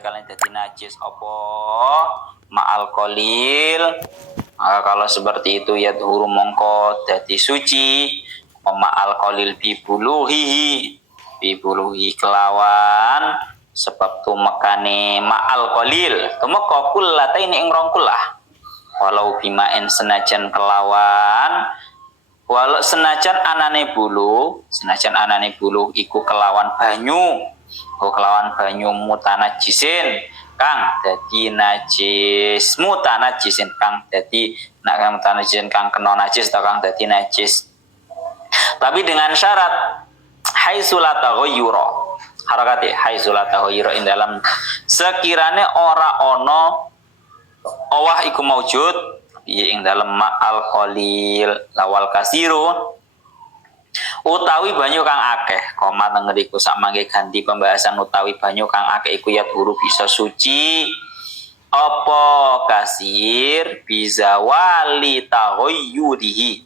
kalian dadi najis apa ma'al qalil. Kalau seperti itu ya tuhuru mongko dadi suci ma'al qalil bibuluhi kelawan sebab tumekane ma'al qalil tumeka kullataini ing rong kullah walau bimain senajan kelawan walau senajan anane bulu iku kelawan banyu mutanajisin kang dadi najis mutanajisin kang dadi mutanajisin kang kena najis atau kang dadi najis, tapi dengan syarat haitsulat taghayyura harakati haitsulat taghayyura ing dalam sekirane ora ana owah iku maujud ing dalam ma'al qalil lawal kasiru utawi banyu kang akeh koma tengeriku sak mangke ganti pembahasan utawi banyu kang akeh iku ya guru bisa suci apa kasir bisa wali taghayyurihi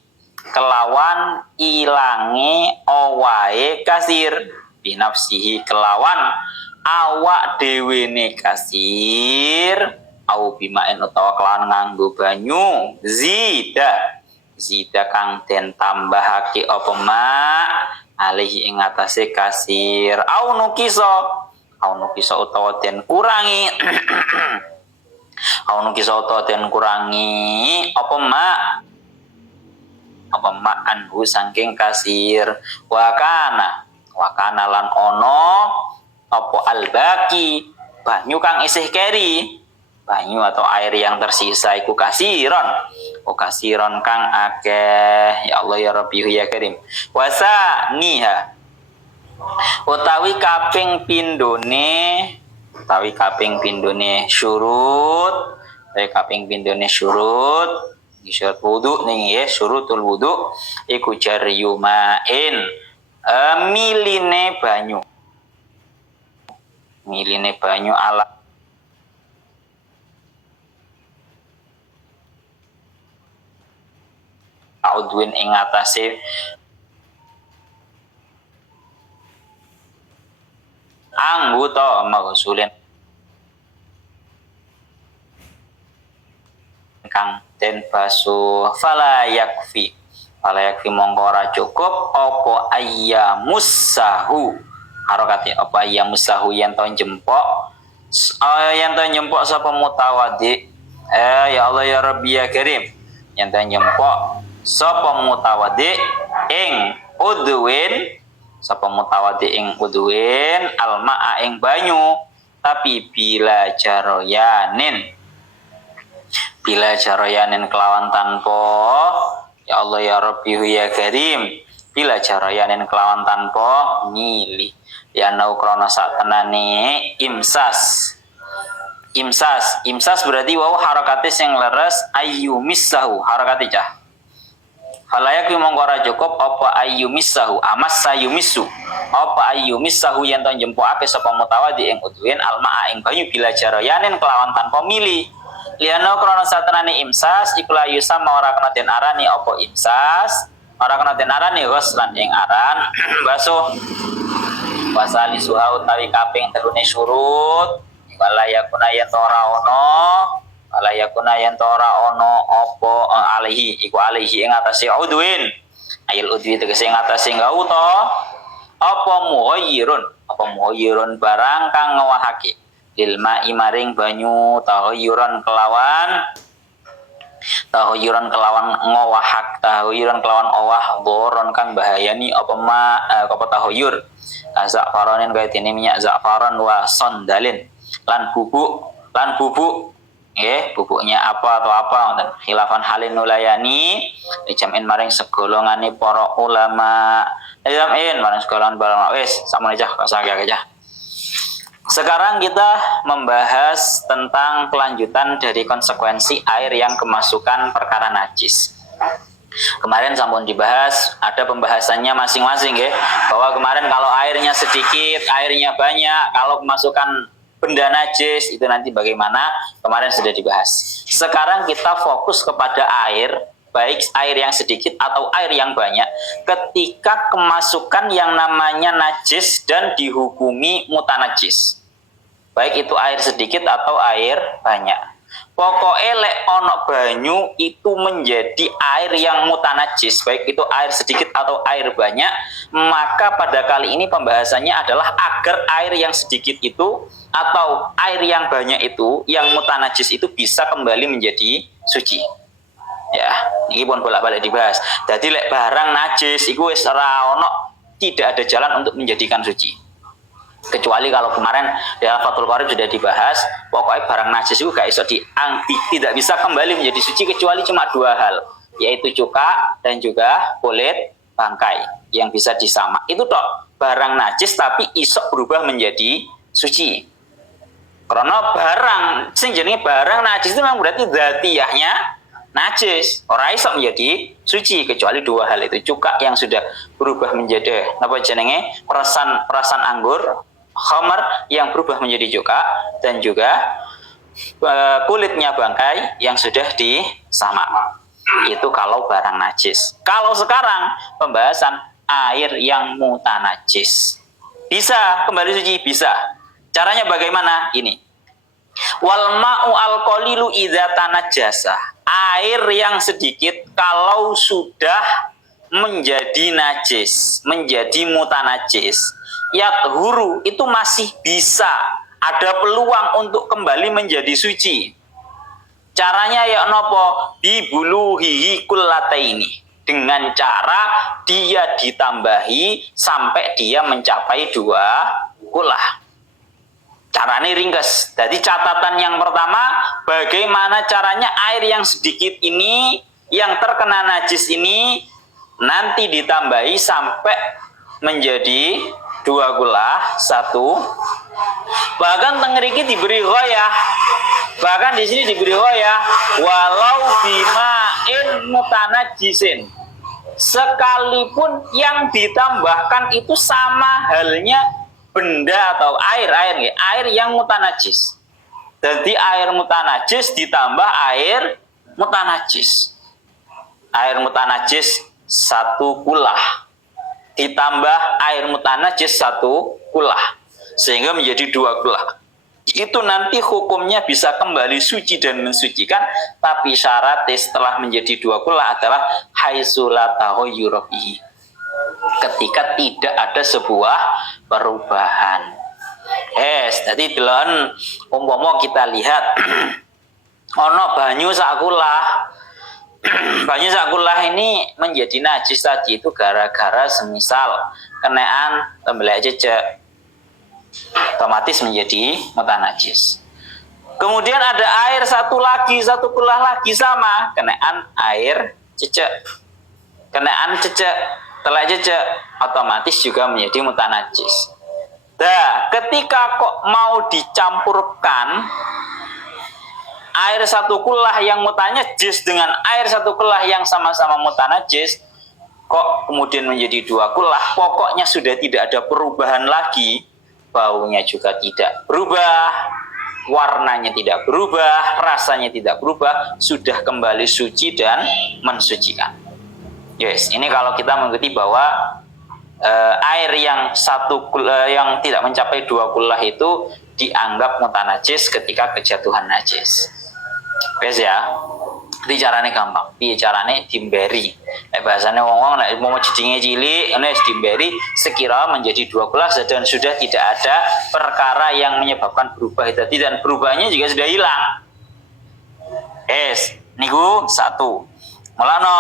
kelawan ilange owahe kasir binafsihi kelawan awak dhewene kasir au bimaen utawa kelawan nganggo banyu zida kang den tambahake apa ma alihi ing atase kasir au nukiso utawa den kurangi apa ma anhu saking kasir wakana lan ono apa albaki banyu kang isih keri banyu atau air yang tersisa iku kasiron kang akeh ya Allah ya Rabbi ya Karim wasa niha utawi kaping pindone syurut syarat wudu ning ya syurutul wudu iku jaryumain miline banyu ala audwin ing atase anggota maghsulin kang den basuh fala yakfi mongko ora cukup apa ayyamussahu harakati apa ayyamussahu yen to njempok sapa mutawaddi ya Allah ya Rabbi ya Karim yen to njempok sapa mutawaddi ing udwin alma'a ing banyu tapi bila jaroyanin kelawan tanpa ya Allah ya Rabbi ya Karim bila jaroyanin kelawan tanpa milih ya nau krono sak tenane imsas berarti wau harakate sing leres ayyumissahu harakate cah falayak mongko ora cukup apa ayyumissahu amassayumissu apa ayyumissahu yen to njempokake sapa mutawaddi ing udwin alma'a ing banyu bila jaroyanin kelawan tanpa milih liana krono satenane imsas iku la yusama ora kena den arani apa imsas ora kena den arani ghuslan ing aran basuh wasali suha utawi kaping telune surut wala yakuna yen ora ono apa alihi ing atase udwin ayil udwi tegese ing atase gauta apa muhayyirun barang kang ngewahake lil ma'i maring banyu tahayyuran kelawan owah boron kang bahayani apa tahayyur za'faronin kaya dene minyak za'faron wa sondalin lan bubuk bubuknya apa atau apa dan khilafan halin nulayani dijamin maring segolongane para ulama maring segolongan ulama wis sakmene cah aja. Sekarang kita membahas tentang kelanjutan dari konsekuensi air yang kemasukan perkara najis. Kemarin sampun dibahas, ada pembahasannya masing-masing ya. Bahwa kemarin kalau airnya sedikit, airnya banyak, kalau kemasukan benda najis itu nanti bagaimana? Kemarin sudah dibahas. Sekarang kita fokus kepada air, baik air yang sedikit atau air yang banyak, ketika kemasukan yang namanya najis dan dihukumi mutanajis. baik itu air sedikit atau air banyak. Pokoknya lek ono banyu itu menjadi air yang mutanajis, baik itu air sedikit atau air banyak, maka pada kali ini pembahasannya adalah agar air yang sedikit itu atau air yang banyak itu, yang mutanajis itu bisa kembali menjadi suci. Ya, ini pun bolak-balik dibahas. Jadi lek barang najis iku wis ora ono, tidak ada jalan untuk menjadikan suci. Kecuali kalau kemarin di Al-Fathul Qorib sudah dibahas, pokoknya barang najis itu gak iso tidak bisa kembali menjadi suci kecuali cuma dua hal, yaitu cuka dan juga kulit bangkai yang bisa disamak. Itu toh barang najis tapi iso berubah menjadi suci. Karena barang sing jenenge barang najis itu memang berarti dzatiyahnya najis, ora iso menjadi suci kecuali dua hal itu, cuka yang sudah berubah menjadi apa jenenge perasan anggur, khamar yang berubah menjadi cuka, dan juga kulitnya bangkai yang sudah disamak. Itu kalau barang najis. Kalau sekarang pembahasan air yang mutanajis. Bisa kembali suci? Bisa. Caranya bagaimana? Ini. Wal ma'u al-qalilu idza tanajjasa. Air yang sedikit kalau sudah menjadi najis, menjadi mutanajis, yathuru itu masih bisa ada peluang untuk kembali menjadi suci. Caranya ya nopo? Bibuluhihi kullataini. Dengan cara dia ditambahi sampai dia mencapai 2 kullah. Caranya ringkas. Jadi catatan yang pertama, bagaimana caranya air yang sedikit ini, yang terkena najis ini, nanti ditambahi sampai menjadi 2 gula, 1. Bahkan tengeriki diberi ghoyah. Bahkan di sini diberi ghoyah, walau bima'in mutanajisin. Sekalipun yang ditambahkan itu sama halnya benda atau air yang mutanajis. Jadi air mutanajis ditambah air mutanajis. Air mutanajis 1 kulah ditambah air mutanajis 1 kulah sehingga menjadi 2 kulah. Itu nanti hukumnya bisa kembali suci dan mensucikan, tapi syaratnya setelah menjadi 2 kulah adalah haitsulatahu yurabihi, ketika tidak ada sebuah perubahan. Jadi delon umpama kita lihat ono banyu sakulah. Banyu sakulah ini menjadi najis tadi itu gara-gara semisal kenaan tembelak jejak, otomatis menjadi mutanajis. Kemudian ada air 1 kulah lagi sama kenaan air jejak, kenaan jejak, telak jejak, otomatis juga menjadi mutanajis. Nah, ketika kok mau dicampurkan air 1 kulah yang mutanajis dengan air 1 kulah yang sama-sama mutanajis, kok kemudian menjadi 2 kulah, pokoknya sudah tidak ada perubahan lagi, baunya juga tidak berubah, warnanya tidak berubah, rasanya tidak berubah, sudah kembali suci dan mensucikan. Yes, ini kalau kita mengikuti bahwa air yang yang tidak mencapai 2 kullah itu dianggap mutanajis ketika kejatuhan najis. Wes ya. Iki carane gampang. Piye carane dimberi. Bahasane wong-wong nek mau jijinge cilik ngene dimberi sekira menjadi 2 kullah dan sudah tidak ada perkara yang menyebabkan berubah itu dan berubahnya juga sudah hilang. Niku 1. Mulane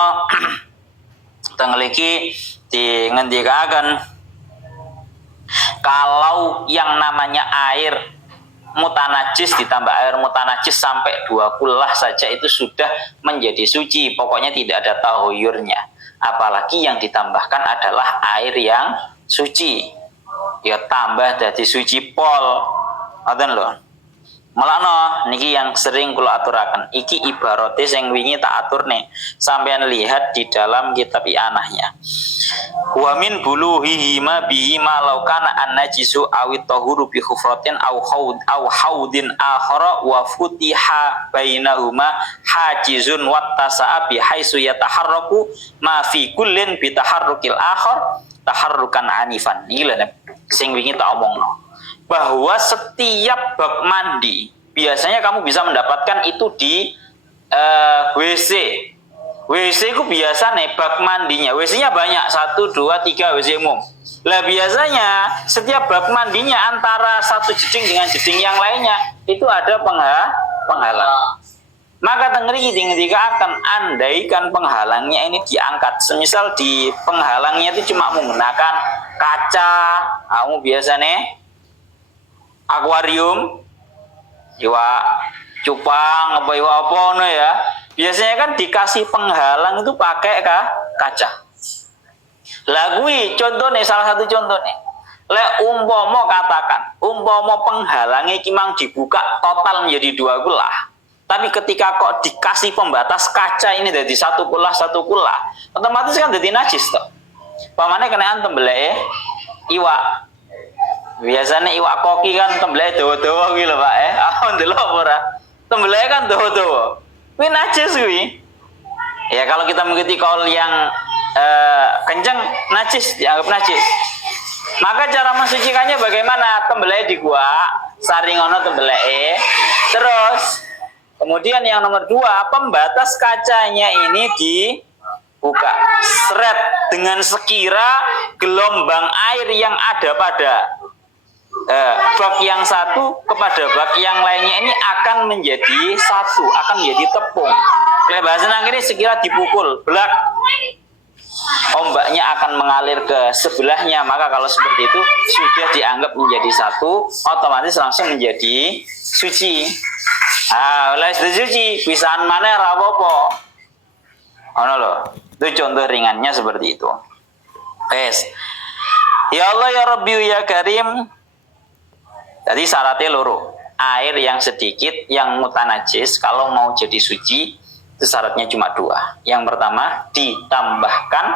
tengeliki di ngendikaken kalau yang namanya air mutanajis ditambah air mutanajis sampai 2 kullah saja itu sudah menjadi suci, pokoknya tidak ada tahuyurnya. Apalagi yang ditambahkan adalah air yang suci, ya tambah jadi suci pol. Ngoten lho. Mulane niki yang sering kula aturaken, iki ibarate sing wingi tak aturne. Sampeyan lihat di dalam kitab I'anahnya. Wa min buluhihi ma bihi ma law kana an-najisu aw at-tahuru bi khufratin aw haudin akhara wa futiha bainahuma hajizun wa tasa'a bi haitsu yataharraku ma fi kullin bi taharrukil akhar taharrukan anifan. Iki lho sing wingi tak omongno. bahwa setiap bak mandi biasanya kamu bisa mendapatkan itu di WC. WC itu biasa nih bak mandinya. WC-nya banyak, 1, 2, 3 WC umum. Lah biasanya setiap bak mandinya antara satu jeding dengan jeding yang lainnya itu ada penghalang. Maka tenggeri ketika akan andaikan penghalangnya ini diangkat. Semisal di penghalangnya itu cuma menggunakan kaca, kamu biasa nih akuarium, iwa cupang apa iwa apa no ya. Biasanya kan dikasih penghalang itu pakai kaca. Lagui contohnya, salah satu contoh nih. Umpama katakan, umpama penghalangnya kimang dibuka total menjadi 2 kulah. Tapi ketika kok dikasih pembatas kaca ini dari satu kulah, otomatis kan jadi najis toh. Pamane kenaan tembeleke iwak. Biasanya iwak koki kan tembeleke dawa-dawa kuwi lho Pak Apa ndelok ora? Tembeleke kan dawa-dawa. Kuwi najis kuwi. Ya kalau kita mengikuti kaul yang kenceng, najis, dianggap najis. Maka cara mensucikannya bagaimana? Tembeleke dikuak, saringono tembeleke. Terus kemudian yang nomor 2, pembatas kacanya ini dibuka. Seret dengan sekira gelombang air yang ada pada bak yang satu kepada bak yang lainnya ini akan menjadi satu, akan menjadi tepung. Bahasa ini sekira dipukul, belak, ombaknya akan mengalir ke sebelahnya. Maka kalau seperti itu sudah dianggap menjadi satu, otomatis langsung menjadi suci. Oleh suci, pisahan mana rapopo. Ono loh. Itu contoh ringannya seperti itu. Yes. Ya Allah ya Rabbi ya Karim. Jadi syaratnya loro. Air yang sedikit yang mutanajis kalau mau jadi suci itu syaratnya cuma 2. Yang pertama ditambahkan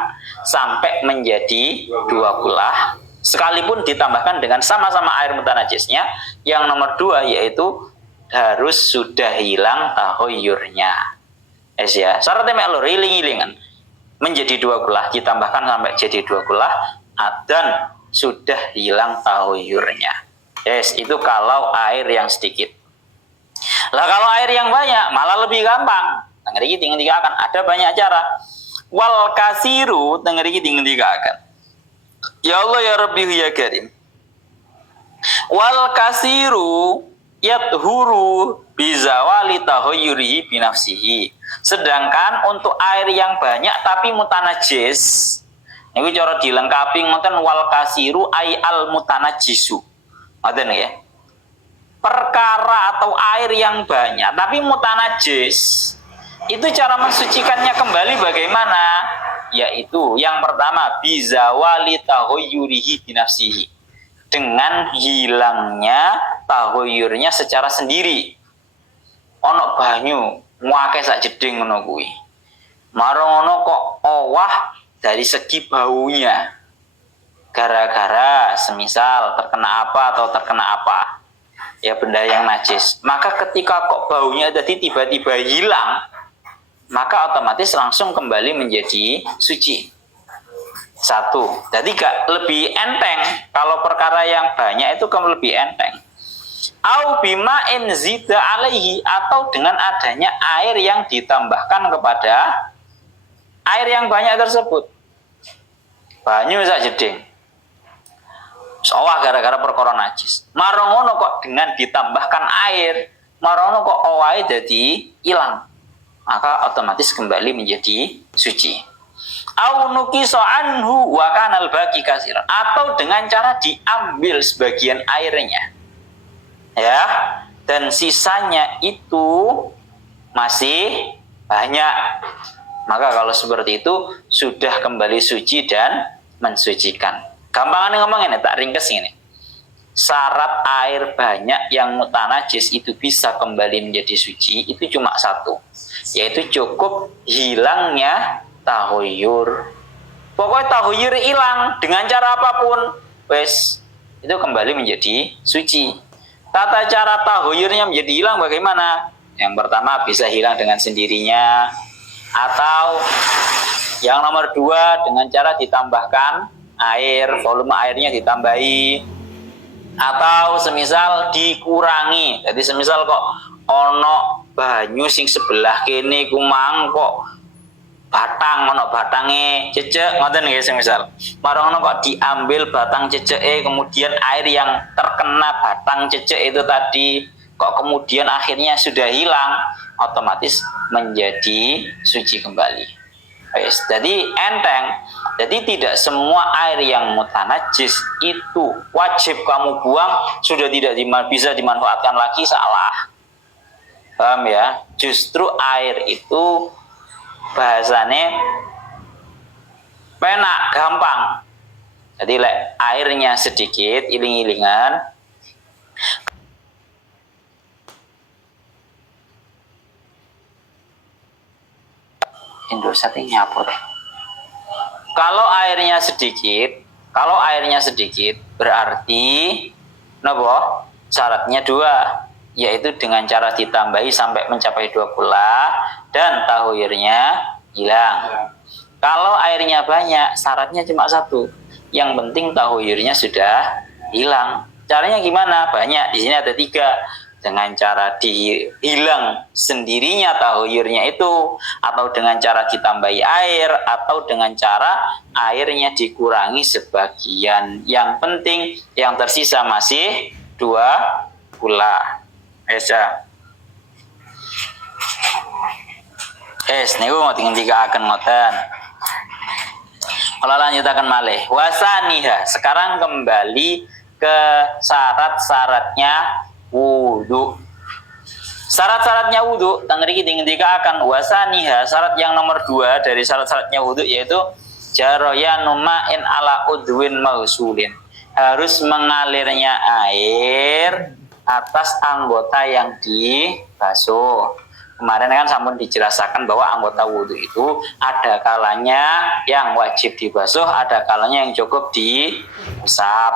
sampai menjadi 2 kulah. Sekalipun ditambahkan dengan sama-sama air mutanajisnya. Yang nomor 2 yaitu harus sudah hilang tahoyurnya. Ya, syaratnya mek loro iling-ilingan. Menjadi 2 kulah ditambahkan sampai jadi 2 kulah dan sudah hilang tahoyurnya. Yes, itu kalau air yang sedikit. Lah kalau air yang banyak malah lebih gampang. Tengeri tinggi akan ada banyak cara. Wal kasiru tengeri tinggi akan. Ya Allah ya Rabbi ya Karim. Wal kasiru yathuru bizawali tahoyurihi binafsihi. Sedangkan untuk air yang banyak tapi mutanajis, ini cara dilengkapi ngoten wal kasiru ay al mutanajisu. Ngoten ya. Perkara atau air yang banyak tapi mutanajis, itu cara mensucikannya kembali bagaimana? Yaitu yang pertama bizawali tahoyurihi binafsihi. Dengan hilangnya tahoyurnya secara sendiri. Ono banyu muake sak jeding ngono kuwi. Marang ono kok owah dari segi baunya. Gara-gara semisal terkena apa atau terkena apa. Ya benda yang najis. Maka ketika kok baunya jadi tiba-tiba hilang, maka otomatis langsung kembali menjadi suci. 1. Jadi gak lebih enteng. Kalau perkara yang banyak itu kamu lebih enteng. Au bima zida alaihi, atau dengan adanya air yang ditambahkan kepada air yang banyak tersebut. Banyu sak jeding. Sawah gara-gara perkara najis. Marongono kok dengan ditambahkan air, marongono kok owahe jadi hilang. Maka otomatis kembali menjadi suci. Au nukiso anhu wa kanal baqi katsiran, atau dengan cara diambil sebagian airnya. Ya, dan sisanya itu masih banyak. Maka kalau seperti itu sudah kembali suci dan mensucikan. Gampangan ngomongin tak ringkes ini. Syarat air banyak yang mutanajis itu bisa kembali menjadi suci itu cuma 1, yaitu cukup hilangnya tahoyur. Pokoknya tahoyur hilang dengan cara apapun, wes itu kembali menjadi suci. Tata cara tahoyurnya menjadi hilang bagaimana? Yang pertama bisa hilang dengan sendirinya, atau yang nomor 2 dengan cara ditambahkan air, volume airnya ditambahi. Atau semisal dikurangi. Jadi semisal kok ono banyu sing sebelah kene ku mang kok batang ono batange cecek ngoten nggih semisal. Marono kok diambil batang ceceke kemudian air yang terkena batang cecek itu tadi kok kemudian akhirnya sudah hilang, otomatis menjadi suci kembali. Yes, jadi enteng. Jadi tidak semua air yang mutanajis itu wajib kamu buang, sudah tidak bisa dimanfaatkan lagi, salah. Paham ya? Justru air itu bahasanya penak, gampang. Jadi airnya sedikit, iling-ilingan. Indosat ini apa deh? Kalau airnya sedikit berarti nopo syaratnya dua, yaitu dengan cara ditambahi sampai mencapai 2 pula dan tahoirnya hilang. Kalau airnya banyak, syaratnya cuma satu, yang penting tahoirnya sudah hilang. Caranya gimana? Banyak, di sini ada 3. Dengan cara dihilang sendirinya tahoyurnya itu, atau dengan cara ditambahi air, atau dengan cara airnya dikurangi sebagian. Yang penting yang tersisa masih 2 pula. Esa. Niku ngoten ngendikaken ngoten. Kalau lanjutaken malih. Wasaniha. Sekarang kembali ke syarat-syaratnya wudu. Syarat-syaratnya wudu teng mriki ngendikaken wasaniha, syarat yang nomor 2 dari syarat-syaratnya wudu yaitu jarayanu ma'in ala udwin mausulin. Harus mengalirnya air atas anggota yang dibasuh. Kemarin kan sampun dijelaskan bahwa anggota wudu itu ada kalanya yang wajib dibasuh, ada kalanya yang cukup diusap.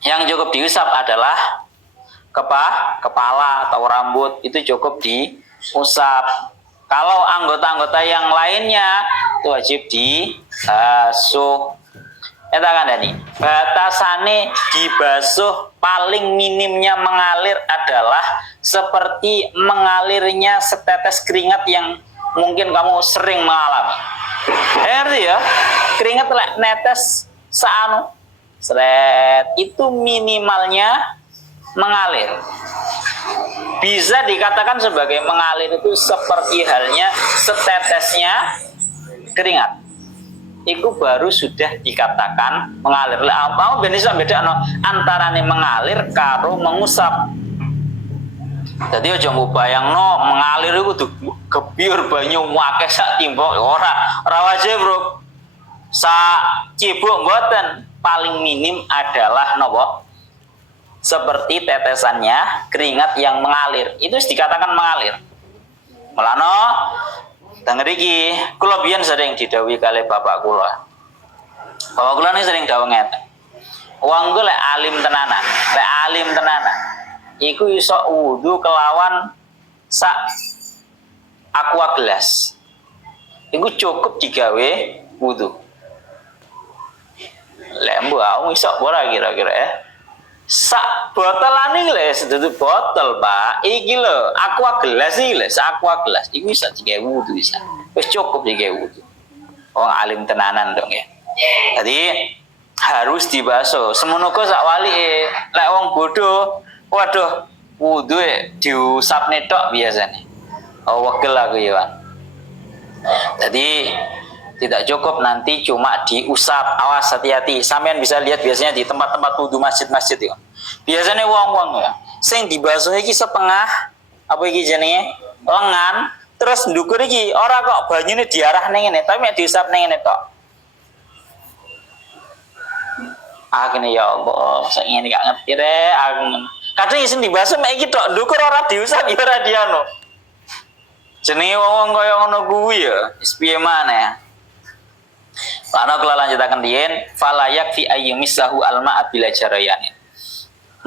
Yang cukup diusap adalah kepala atau rambut, itu cukup diusap. Kalau anggota-anggota yang lainnya itu wajib dibasuh. Eta kandhani, batasane dibasuh paling minimnya mengalir adalah seperti mengalirnya setetes keringat yang mungkin kamu sering mengalami. Ngerti ya? Keringat netes saanu seret itu minimalnya mengalir. Bisa dikatakan sebagai mengalir itu seperti halnya setetesnya keringat. Itu baru sudah dikatakan mengalir. Apa benisa beda antara mengalir karo mengusap. Jadi aja mbayangno mengalir itu gebyur banyu akeh sak timbok ora wajib, Bro. Sak cibuk mboten, paling minim adalah napa? Seperti tetesannya keringat yang mengalir, itu dikatakan mengalir. Mulane teng mriki kula biyen sering didhawuhi kalih bapak kula. Bapak kula ini sering dawuh ngeten. Wong ku lek alim tenanan, iku iso wudu kelawan sak aqua gelas. Iku cukup digawe wudu. Lek mbok iso ora kira-kira ya. Sak botolan iki lho, sedudu botol, Pak. Iki lho, aqua gelas iki lho, aqua gelas. Iku bisa digawe wudu bisa. Wis cukup digawe wudu. Wong alim tenanan dong ya. Jadi harus dibasuh. Semono kok sak walike. Lek wong bodoh, waduh, wudu diusapne tok biasane. Oh, wegel aku ya, Pak. Jadi tidak cukup nanti cuma diusap. Awas, hati-hati. Sampean bisa lihat biasanya di tempat-tempat wudu masjid-masjid itu. Biasanya wong-wong ya, sing dibasuh iki setengah apa iki jenenge? Lengan, terus ndukur iki ora kok banyune diarah ning ngene, tapi mek diusap ning ngene tok. Akhirnya ya Allah, saya ingin gak ngerti deh. Kadang isin dibasuh mek iki tok, ndukur ora diusap ya ora diano. Jenenge wong kaya ngono kuwi ya, wis piye maneh. Karena kalau lanjutakan dien, falayak fi ayyumisahu alma abila jarayanin.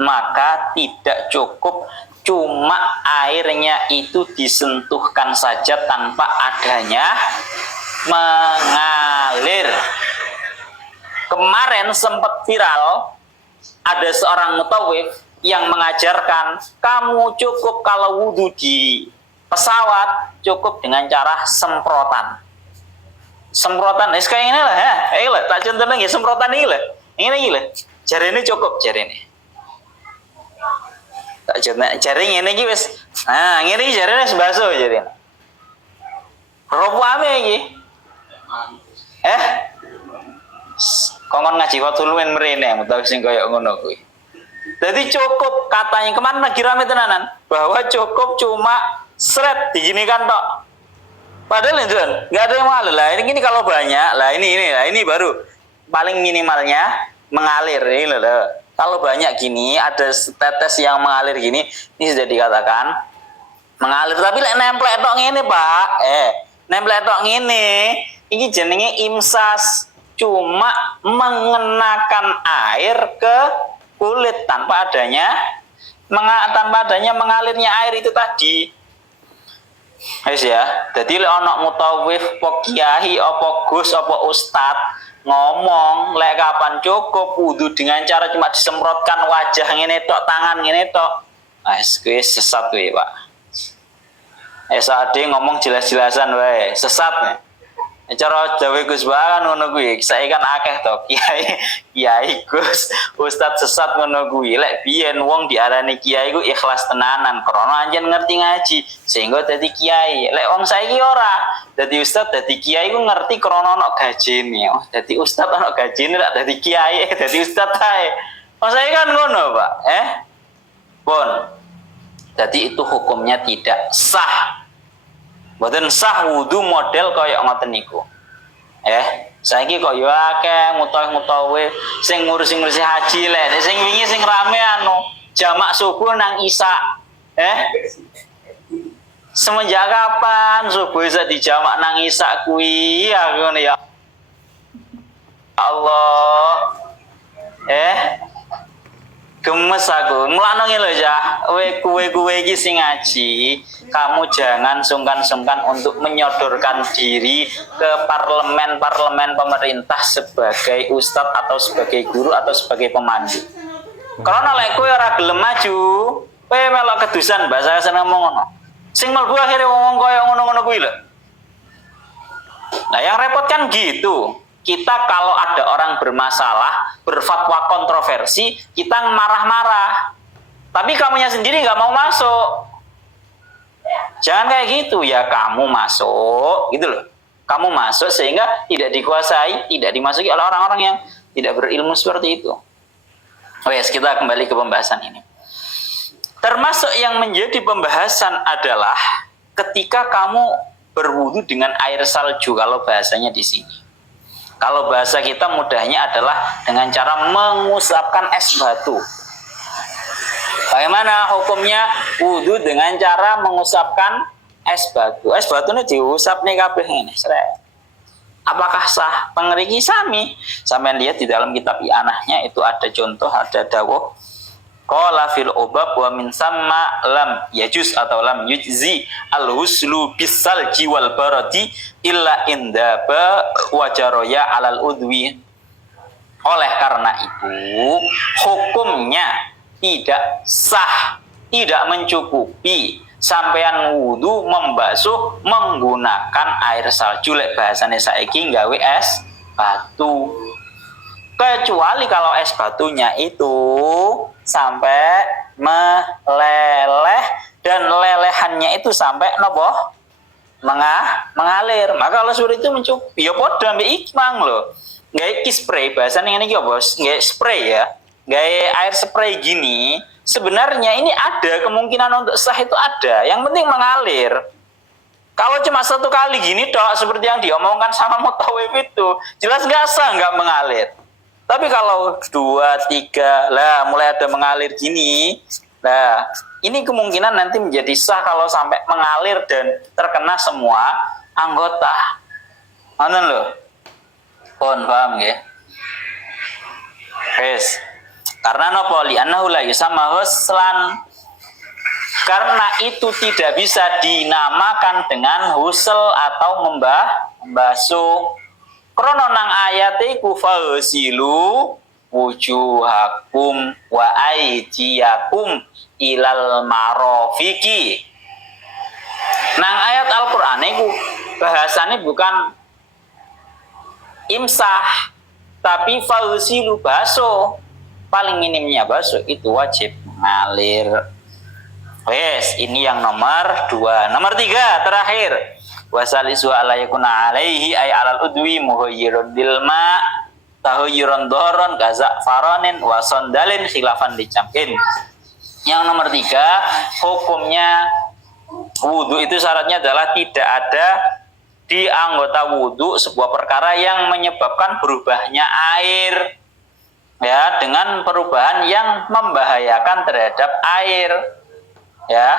Maka tidak cukup cuma airnya itu disentuhkan saja tanpa adanya mengalir. Kemarin sempat viral ada seorang mutawif yang mengajarkan kamu cukup kalau wudhu di pesawat cukup dengan cara semprotan. Semprotan, kayak ini lah ya, tak contoh lagi semprotan ini lah, jari ini cukup jari ini. Tak contoh jari ini wes, nah ini jari ini sebaso jari ini. Robo ame iki. Kongkon ngaji waktu luwen mrene mutawi sing kaya ngono kuwi. Jadi cukup katanya kemana lagi rame tenanan bahwa cukup cuma seret diginikan tok. Padahal itu nggak ada yang mahal lah. Ini kalau banyak lah ini baru paling minimalnya mengalir ini loh. Kalau banyak gini ada tetes yang mengalir gini ini sudah dikatakan mengalir. Tapi lek nemplek tok ngene Pak. Nemplek tok ngene ini jenenge imsas, cuma mengenakan air ke kulit tanpa adanya mengalirnya air itu tadi. Wis ya, dadi lek ana mutawif apa kiai apa gus apa ustad ngomong lek kapan cukup wudu dengan cara cuma disemprotkan wajah ngene tok, tangan ngene tok. Wis kuwi sesat kuwi, Pak. Saat dia ngomong jelas-jelasan wae, sesat nih. Cara dawe Gus Bahan ngono kuwi, saiki kan akeh to kiai Gus, ustad sesat ngono kuwi. Lek biyen wong diarani kiai ku ikhlas tenanan, krana anjen ngerti ngaji sehingga dadi kiai. Lek wong saiki ora, dadi ustad dadi kiai ku ngerti krana ana gajine. Oh, dadi ustad ana gajine lek dadi kiai, dadi ustad ae. Wong saiki kan ngono, Pak. Pun. Jadi itu hukumnya tidak sah. Mboten sah wudu model kaya ngoten niku. Saiki kok yo akeh mutawif sing ngurusi haji lek sing wingi sing rame jamak subuh nang Isya. Semenjak kapan subuh bisa dijamak nang Isya kuwi ya ngono ya. Allah. Gemes aku. Mulane lho ya, kowe iki sing ngaji, kamu jangan sungkan-sungkan untuk menyodorkan diri ke parlemen pemerintah sebagai ustadz atau sebagai guru atau sebagai pemandu. Karena lek kowe ora gelem maju, kowe melok kedusan bahasa Jawa ngomong ngono. Sing mlebu akhire wong kaya ngono-ngono kuwi lho. Nah, yang repot kan gitu. Kita kalau ada orang bermasalah, berfatwa kontroversi, kita marah-marah. Tapi kamunya sendiri nggak mau masuk. Jangan kayak gitu ya, kamu masuk, gitu loh. Kamu masuk sehingga tidak dikuasai, tidak dimasuki oleh orang-orang yang tidak berilmu seperti itu. Kita kembali ke pembahasan ini. Termasuk yang menjadi pembahasan adalah ketika kamu berwudu dengan air salju, kalau bahasanya di sini. Kalau bahasa kita mudahnya adalah dengan cara mengusapkan es batu. Bagaimana hukumnya wudu dengan cara mengusapkan es batu? Es batu ini diusap nih kabeh ini. Apakah sah? Pengeriki sami. Sampai lihat di dalam kitab I'anahnya itu ada contoh, ada dawuh. Qala fil ubab wa min samma lam yajuz atau lam yujzi al-huslu bisalji wal baradi illa indaba wajaroya alal udwi. Oleh karena itu hukumnya tidak sah, tidak mencukupi sampean wudu membasuh menggunakan air salju lek bahasane saiki gawe es batu. Kecuali kalau es batunya itu sampai meleleh dan lelehannya itu sampai nopo mengalir, maka kalau seperti itu mencukupi. Ya podo ambek ikmang loh. Gawe spray, bahasanya ini apa bos? Gawe spray ya, gawe air spray gini. Sebenarnya ini ada kemungkinan untuk sah, itu ada. Yang penting mengalir. Kalau cuma satu kali gini dok, seperti yang diomongkan sama mutawif itu, jelas nggak sah, nggak mengalir. Tapi kalau 2, 3 lah mulai ada mengalir gini, nah ini kemungkinan nanti menjadi sah kalau sampai mengalir dan terkena semua anggota. Mana loh? Paham ya? Karena nopo li'annahu la yusamma huslan. Karena itu tidak bisa dinamakan dengan husl atau membasuh. Krono nang ayat iku fasilu wujuhakum wa aydiyakum ilal marofiki. Nang ayat Al-Qur'an iku bahasane bukan imsah, tapi fausilu baso. Paling minimnya baso itu wajib mengalir. Wes, ini yang nomor 2. Nomor 3 terakhir. Wasalisu ala yakuna alaihi ay alal udwi muhayyirun dilma tahayyuran doron gazak faronin wasondalin khilafan dicamkin. Yang nomor 3, hukumnya wudhu itu syaratnya adalah tidak ada di anggota wudhu sebuah perkara yang menyebabkan berubahnya air, ya, dengan perubahan yang membahayakan terhadap air, ya,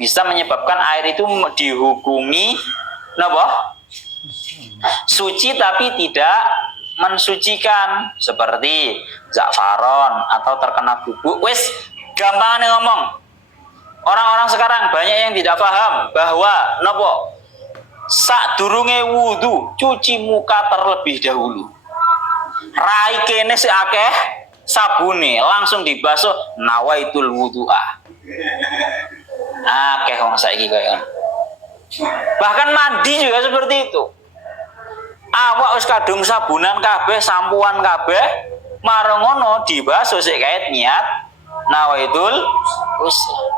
bisa menyebabkan air itu dihukumi suci tapi tidak mensucikan, seperti za'faron atau terkena bubuk. Wes, gampang ngomong. Orang-orang sekarang banyak yang tidak paham bahwa sadurunge wudu cuci muka terlebih dahulu. Rai kene si akeh sabune langsung dibasuh nawaitul wudu'ah. Akeh wong saiki kaya. Bahkan mandi juga seperti itu. Awak wis kadung sabunan kabeh, sampuan kabeh, marang ngono dibasuh sik kae niat nawaitul.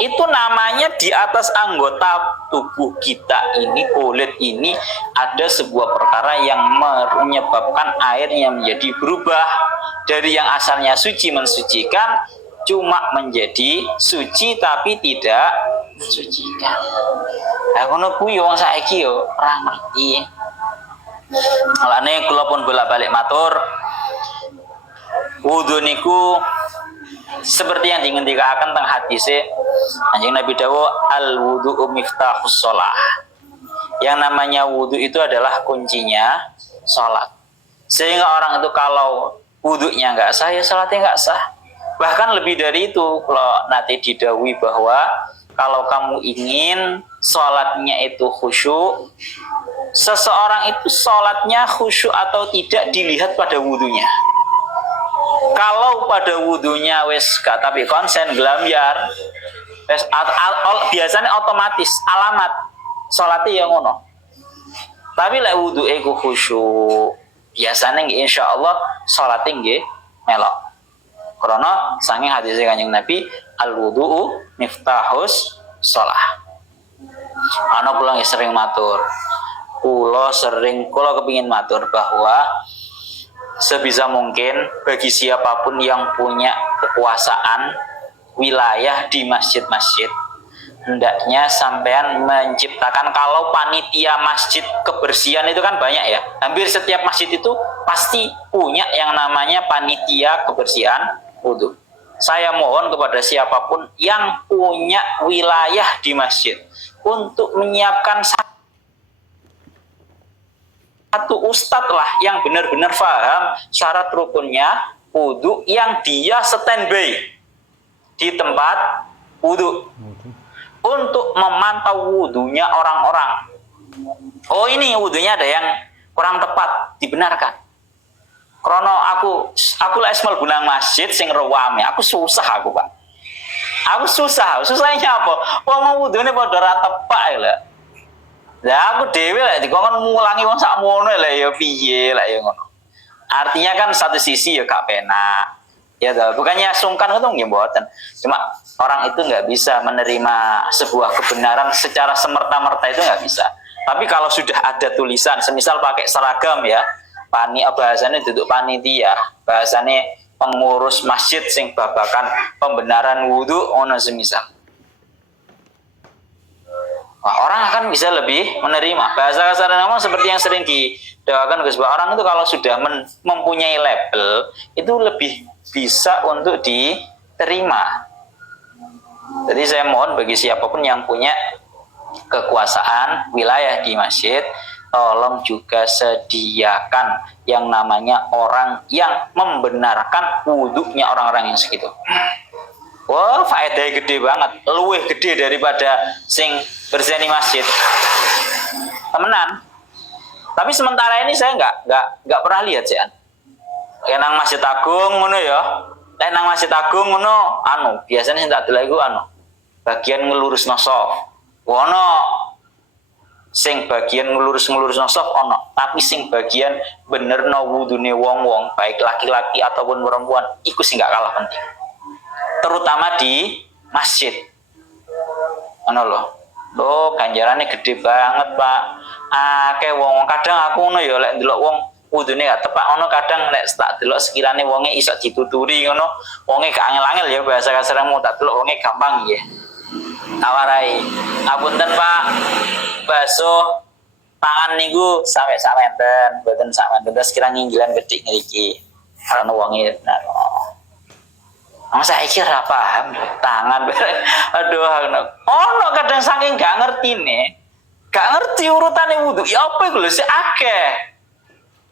Itu namanya di atas anggota tubuh kita ini, kulit ini, ada sebuah perkara yang menyebabkan airnya menjadi berubah dari yang asalnya suci mensucikan cuma menjadi suci tapi tidak mensucikan. Ngono kuwi wong saiki yo ora ngerti. Alane kula pun bolak-balik matur, wudu niku seperti yang dingendikaken teng hadise Kanjeng Nabi dawuh al wudu'u miftahus shalah. Yang namanya wudu itu adalah kuncinya salat. Sehingga orang itu kalau wudunya enggak sah, ya salatnya enggak sah. Bahkan lebih dari itu, kalau nanti didhawuhi bahwa kalau kamu ingin salatnya itu khusyuk, seseorang itu salatnya khusyuk atau tidak dilihat pada wudunya. Kalau pada wudunya wes gak tapi konsen gelambyar, wes biasanya otomatis alamat salatnya yang ngono. Tapi lek wuduke ku khusyuk, biasanya insyaallah salatnya nggih melok. Karena saking hadis Kanjeng Nabi al wudu'u miftahus shalah. Ana kula sering matur. Kula kepingin matur bahwa sebisa mungkin bagi siapapun yang punya kekuasaan wilayah di masjid-masjid, hendaknya sampean menciptakan, kalau panitia masjid kebersihan itu kan banyak ya, hampir setiap masjid itu pasti punya yang namanya panitia kebersihan wudu. Saya mohon kepada siapapun yang punya wilayah di masjid untuk menyiapkan satu ustadz lah yang benar-benar paham syarat rukunnya wudu, yang dia standby di tempat wudu untuk memantau wudunya orang-orang. Oh, ini wudunya ada yang kurang tepat, dibenarkan. Krono aku lah esmal gunang masjid sing rewame, aku susah aku, Pak. Aku susahnya apa? Wong wudune padha ra tepak lho. Lah aku dhewe lek dikon ngulangi wong sakmono lho ya piye lek ya ngono. Artinya kan satu sisi ya gak penak. Ya toh, bukannya sungkan itu nggih mboten. Cuma orang itu nggak bisa menerima sebuah kebenaran secara semerta-merta, itu nggak bisa. Tapi kalau sudah ada tulisan, semisal pakai seragam ya, bahasanya duduk panitia, bahasanya pengurus masjid sing babakan pembenaran wudu ono semisal. Wah, orang akan bisa lebih menerima. Bahasa kasar namun seperti yang sering didoakan Gus, orang itu kalau sudah mempunyai label itu lebih bisa untuk diterima. Jadi saya mohon bagi siapapun yang punya kekuasaan wilayah di masjid, tolong juga sediakan yang namanya orang yang membenarkan wudhunya orang-orang yang segitu. Wah, faedahnya gede banget, luwih gede daripada sing berseni masjid. Temenan. Tapi sementara ini saya nggak pernah lihat sih. nang Masjid Agung ngono ya. Lek nang Masjid Agung ngono biasanya sing tak delok iku bagian ngelurusno shaf. Ono sing bagian ngelurus-ngelurusno shaf ono, tapi sing bagian benerno wudune wong-wong baik laki-laki ataupun perempuan iku sing gak kalah penting. Terutama di masjid. Ono lho, ganjarannya gede banget, Pak. Akeh wong kadang aku ngono ya lek ndelok wong wudune gak tepak ono kadang nek tak delok sekirane wonge iso dituturi ngono, wonge gak angel-angel ya bahasa kasarmu tak delok wonge gampang ya. Tawarai, ngapunten Pak, basuh tangan niku sampai sak menten, mboten sak menten terus kira nginggilan gede ngriki. Karena wonge saiki ora paham tangan. Aduh, ono kadang saking gak ngertine. Gak ngerti urutane wudu. Ya apa iku lho sik akeh.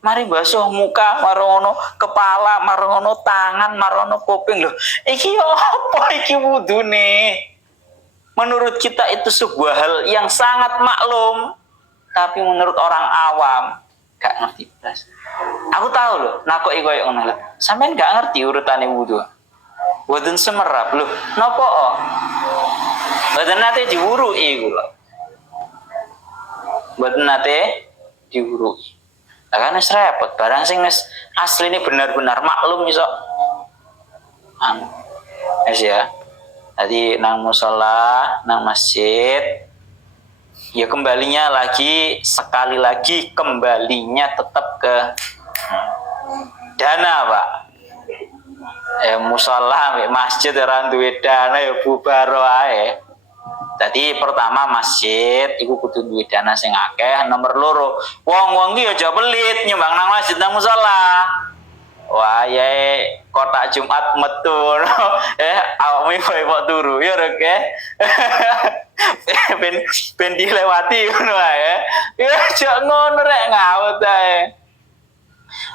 Mari basuh muka, marono kepala, marono tangan, marono kuping lho. Iki apa iki wudune? Menurut kita itu sebuah hal yang sangat maklum, tapi menurut orang awam gak ngerti belas. Aku tahu loh, nakoki koyo ngono lho. Sampeyan gak ngerti urutane wudu. Mboten semerap lho. Napa? Mboten nate diwuruki iku lho. Mboten nate diwuruki. Lah kan wis repot, barang sing wis asline benar-benar maklum iso wis ya. Tadi nang musola, nang masjid, ya kembalinya lagi sekali lagi kembalinya tetap ke dana, Pak. Musola, masjid orang duwe dana ya bubar wae. Jadi pertama masjid iku kudu duwe dana sing akeh, nomor loro wong-wong iki aja pelit nyumbang nang masjid nang musola. Wah, ya kotak Jumat metu awakmu kok turu ya rek ben dilewati ngono ae. Ya aja ngono rek ngawut ae.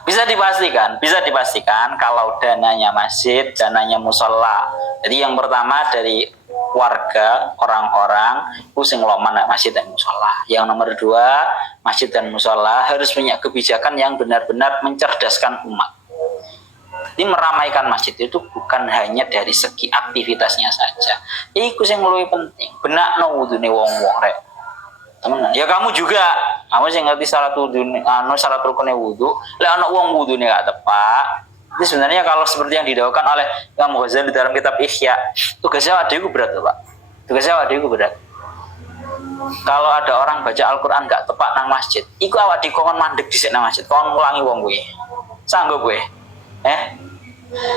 Bisa dipastikan kalau dananya masjid, dananya musola. Jadi yang pertama dari warga, orang-orang itu sing loman masjid dan musola. Yang nomor dua, masjid dan musola harus punya kebijakan yang benar-benar mencerdaskan umat. Jadi meramaikan masjid itu bukan hanya dari segi aktivitasnya saja. Iku sing luwih penting. Benakno wudune wong-wong rek. Temen. Ya kamu juga, kamu sing ngerti syarat wudune, syarat rukunnya wudu. Lek ana wong wudune gak tepak, ini sebenarnya kalau seperti yang didakwakan oleh Imam Ghazali dalam kitab Ihya, tugasnya adikku berat, Pak. Tugasnya adikku berat. Kalau ada orang baca Al-Qur'an gak tepak nang masjid, iku awak dikon mandek dhisik nang masjid, kon ngulangi wong kuwi. Sanggup kowe?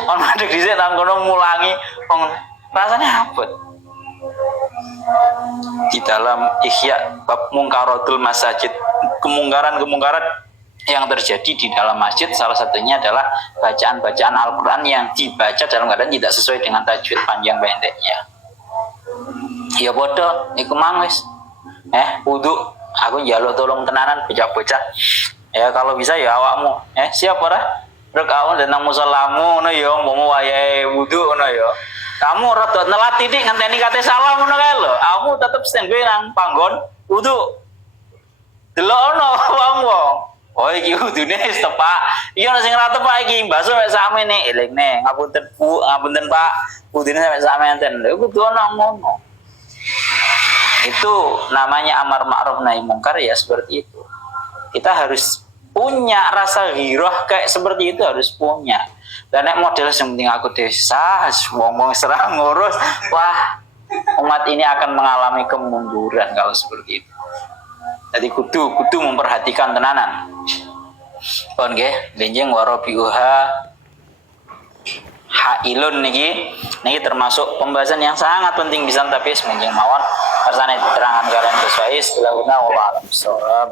Kon mandek dhisik nang kono mulangi wong rasanya abot. Di dalam Ihya bab mungkaratul masajid, kemungkaran yang terjadi di dalam masjid salah satunya adalah bacaan-bacaan Al-Qur'an yang dibaca dalam keadaan tidak sesuai dengan tajwid panjang pendeknya. Ya bodoh iku mang wis. Wudu aku njaluk tolong tenanan bocah-bocah. Ya kalau bisa ya awakmu. Siap ora? Rek awak nang musolamu ngono ya, umpama wayahe wudu ngono ya. Kamu rada nelat titik ngenteni kate salam ngono kae lho. Kamu tetep standby nang panggon wudu. Delokno wong-wong. Oh iki wudune wis tepak. Iya sing ora tepak iki mbasuh mek sakmene. Elingne, ngapunten Bu, ngapunten Pak. Wudune mek sakmenten. Lha kudu ana ngono. Itu namanya amar ma'ruf nahi mungkar ya seperti itu. Kita harus punya rasa ghirah kayak seperti itu harus punya. Dan nek model yang penting aku desa, ngomong serang ngurus, wah umat ini akan mengalami kemunduran kalau seperti itu. Jadi kudu memperhatikan tenanan. Pon nggih, benjing warabiuha hailun niki termasuk pembahasan yang sangat penting bisa tapi benjing mawon kersane diterangkan kalian sesuai istilah wallahu a'lam bishawab.